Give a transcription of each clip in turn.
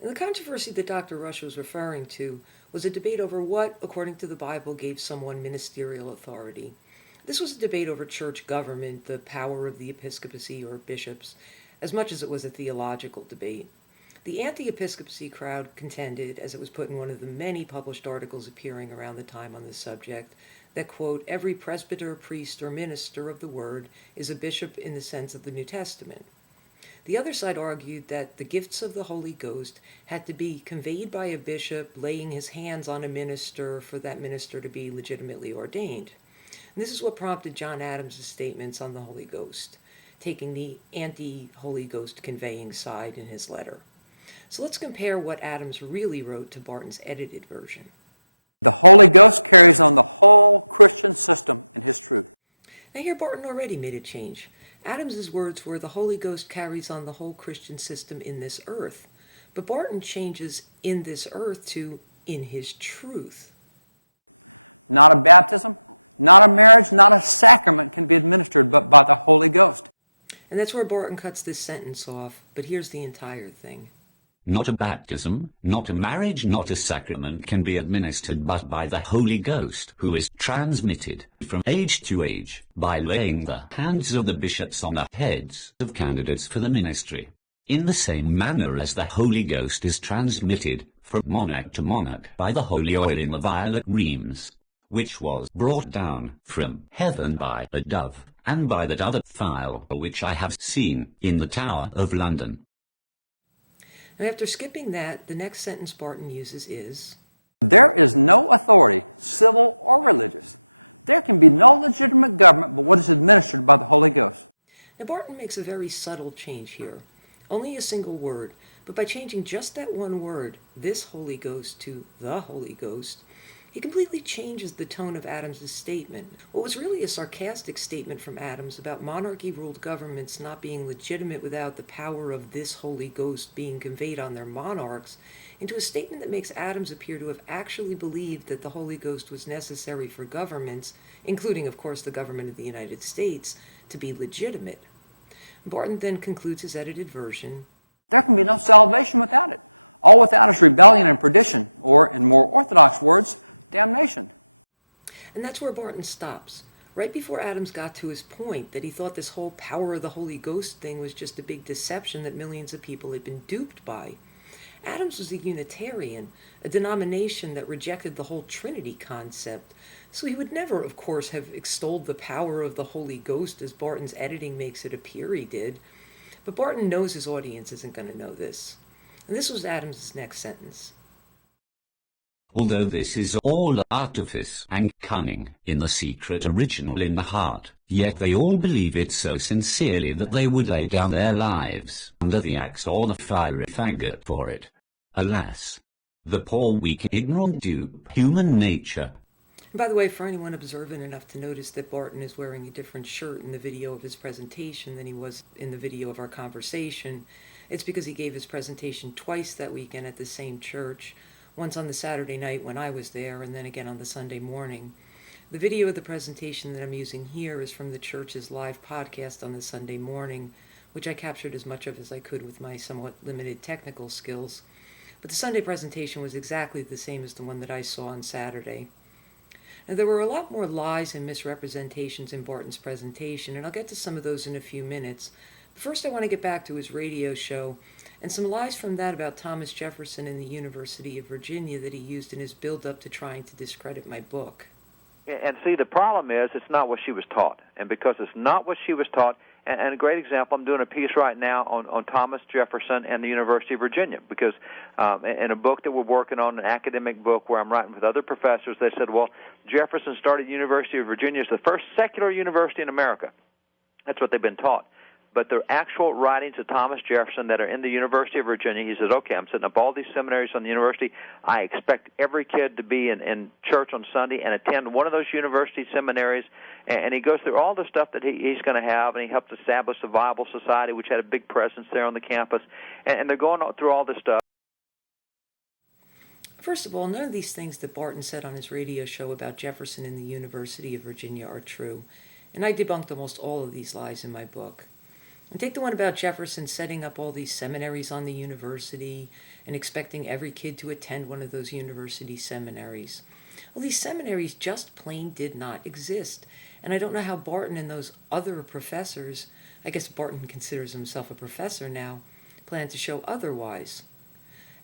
And the controversy that Dr. Rush was referring to was a debate over what, according to the Bible, gave someone ministerial authority. This was a debate over church government, the power of the episcopacy or bishops, as much as it was a theological debate. The anti-episcopacy crowd contended, as it was put in one of the many published articles appearing around the time on this subject, that, quote, every presbyter, priest, or minister of the word is a bishop in the sense of the New Testament. The other side argued that the gifts of the Holy Ghost had to be conveyed by a bishop laying his hands on a minister for that minister to be legitimately ordained. And this is what prompted John Adams' statements on the Holy Ghost, taking the anti-Holy Ghost conveying side in his letter. So let's compare what Adams really wrote to Barton's edited version. The Holy Ghost carries on the whole Christian system in his truth. Now here Barton already made a change. Adams's words were the Holy Ghost carries on the whole Christian system in this earth. But Barton changes in this earth to in his truth. Not a baptism, not a marriage, not a sacrament can be administered but by the Holy Ghost. And that's where Barton cuts this sentence off, but here's the entire thing. Not a baptism, not a marriage, not a sacrament can be administered but by the Holy Ghost, who is transmitted from age to age by laying the hands of the bishops on the heads of candidates for the ministry, in the same manner as the Holy Ghost is transmitted from monarch to monarch by the holy oil in the violet reams, which was brought down from heaven by a dove, and by that other phial which I have seen in the Tower of London. And after skipping that, the next sentence Barton uses is, There is no authority, civil or religious. There can be no legitimate government but what is administered by the Holy Ghost. Now Barton makes a very subtle change here. Only a single word, but by changing just that one word, this Holy Ghost, to the Holy Ghost, he completely changes the tone of Adams's statement. What was really a sarcastic statement from Adams about monarchy-ruled governments not being legitimate without the power of this Holy Ghost being conveyed on their monarchs, into a statement that makes Adams appear to have actually believed that the Holy Ghost was necessary for governments, including, of course, the government of the United States, to be legitimate. Barton then concludes his edited version. There can be no salvation without it. All without is rebellion and perdition, or, in more orthodox words, damnation. And that's where Barton stops, right before Adams got to his point that he thought this whole power of the Holy Ghost thing was just a big deception that millions of people had been duped by. Adams was a Unitarian, a denomination that rejected the whole Trinity concept, so he would never, of course, have extolled the power of the Holy Ghost as Barton's editing makes it appear he did. But Barton knows his audience isn't going to know this. And this was Adams's next sentence. Although this is all artifice and cunning in the secret original in the heart, yet they all believe it so sincerely that they would lay down their lives under the axe or the fiery faggot for it. Alas, the poor, weak, ignorant dupe, human nature. And by the way, for anyone observant enough to notice that Barton is wearing a different shirt in the video of his presentation than he was in the video of our conversation, it's because he gave his presentation twice that weekend at the same church. Once on the Saturday night when I was there, and then again on the Sunday morning. The video of the presentation that I'm using here is from the church's live podcast on the Sunday morning, which I captured as much of as I could with my somewhat limited technical skills. But the Sunday presentation was exactly the same as the one that I saw on Saturday. Now, there were a lot more lies and misrepresentations in Barton's presentation, and I'll get to some of those in a few minutes. But first I want to get back to his radio show, and some lies from that about Thomas Jefferson and the University of Virginia that he used in his build-up to trying to discredit my book. And see, the problem is it's not what she was taught. And because it's not what she was taught, and a great example, I'm doing a piece right now on Thomas Jefferson and the University of Virginia, because in a book that we're working on, an academic book where I'm writing with other professors, they said, well, Jefferson started the University of Virginia as the first secular university in America. That's what they've been taught. But the actual writings of Thomas Jefferson that are in the University of Virginia, he says, okay, I'm setting up all these seminaries on the university. I expect every kid to be in church on Sunday and attend one of those university seminaries. And he goes through all the stuff that he's going to have, and he helped establish the Bible Society, which had a big presence there on the campus. And they're going through all this stuff. First of all, none of these things that Barton said on his radio show about Jefferson and the University of Virginia are true. And I debunked almost all of these lies in my book. And take the one about Jefferson setting up all these seminaries on the university and expecting every kid to attend one of those university seminaries. Well, these seminaries just plain did not exist. And I don't know how Barton and those other professors, I guess Barton considers himself a professor now, plan to show otherwise.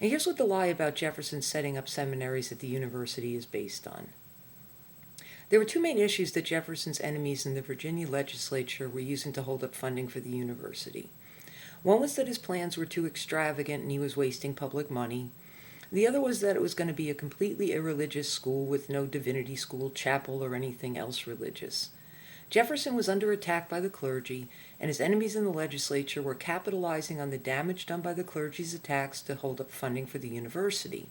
And here's what the lie about Jefferson setting up seminaries at the university is based on. There were two main issues that Jefferson's enemies in the Virginia legislature were using to hold up funding for the university. One was that his plans were too extravagant and he was wasting public money. The other was that it was going to be a completely irreligious school with no divinity school, chapel, or anything else religious. Jefferson was under attack by the clergy, and his enemies in the legislature were capitalizing on the damage done by the clergy's attacks to hold up funding for the university.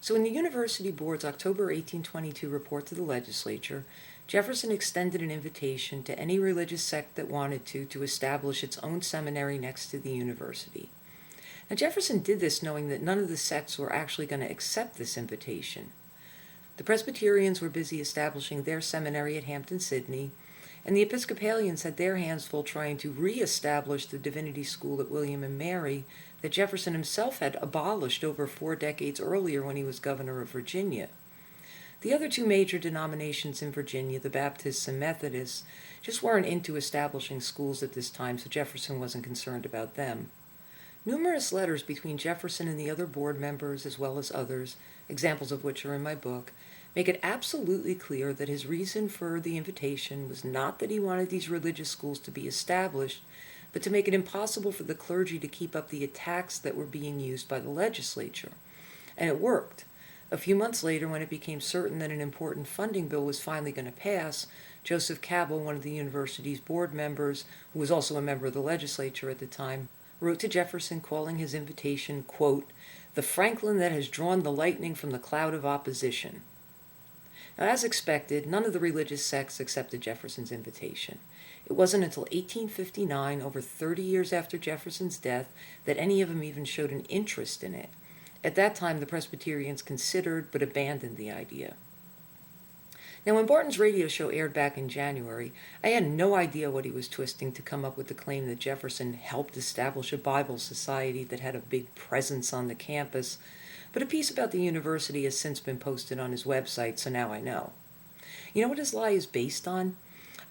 So in the University Board's October 1822 report to the legislature, Jefferson extended an invitation to any religious sect that wanted to establish its own seminary next to the university. Now Jefferson did this knowing that none of the sects were actually going to accept this invitation. The Presbyterians were busy establishing their seminary at Hampton-Sydney, and the Episcopalians had their hands full trying to re-establish the divinity school at William and Mary that Jefferson himself had abolished over 4 decades earlier when he was governor of Virginia. The other two major denominations in Virginia, the Baptists and Methodists, just weren't into establishing schools at this time, so Jefferson wasn't concerned about them. Numerous letters between Jefferson and the other board members, as well as others, examples of which are in my book, make it absolutely clear that his reason for the invitation was not that he wanted these religious schools to be established, but to make it impossible for the clergy to keep up the attacks that were being used by the legislature. And it worked. A few months later, when it became certain that an important funding bill was finally going to pass, Joseph Cabell, one of the university's board members, who was also a member of the legislature at the time, wrote to Jefferson calling his invitation, quote, "the Franklin that has drawn the lightning from the cloud of opposition." Now, as expected, none of the religious sects accepted Jefferson's invitation. It wasn't until 1859, over 30 years after Jefferson's death, that any of them even showed an interest in it. At that time, the Presbyterians considered but abandoned the idea. Now, when Barton's radio show aired back in January, I had no idea what he was twisting to come up with the claim that Jefferson helped establish a Bible society that had a big presence on the campus, but a piece about the university has since been posted on his website, so now I know. You know what his lie is based on?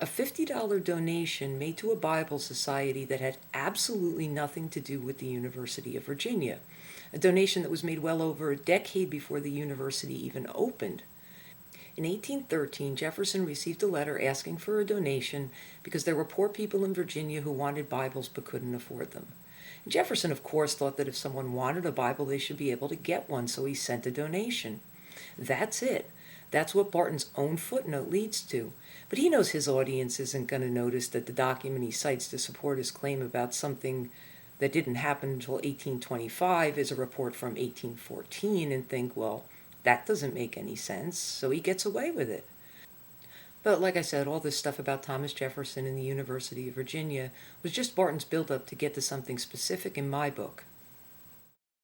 A $50 donation made to a Bible society that had absolutely nothing to do with the University of Virginia, a donation that was made well over a decade before the university even opened. In 1813, Jefferson received a letter asking for a donation because there were poor people in Virginia who wanted Bibles but couldn't afford them. Jefferson, of course, thought that if someone wanted a Bible, they should be able to get one, so he sent a donation. That's it. That's what Barton's own footnote leads to. But he knows his audience isn't going to notice that the document he cites to support his claim about something that didn't happen until 1825 is a report from 1814 and think, well, that doesn't make any sense, so he gets away with it. But like I said, all this stuff about Thomas Jefferson and the University of Virginia was just Barton's build-up to get to something specific in my book.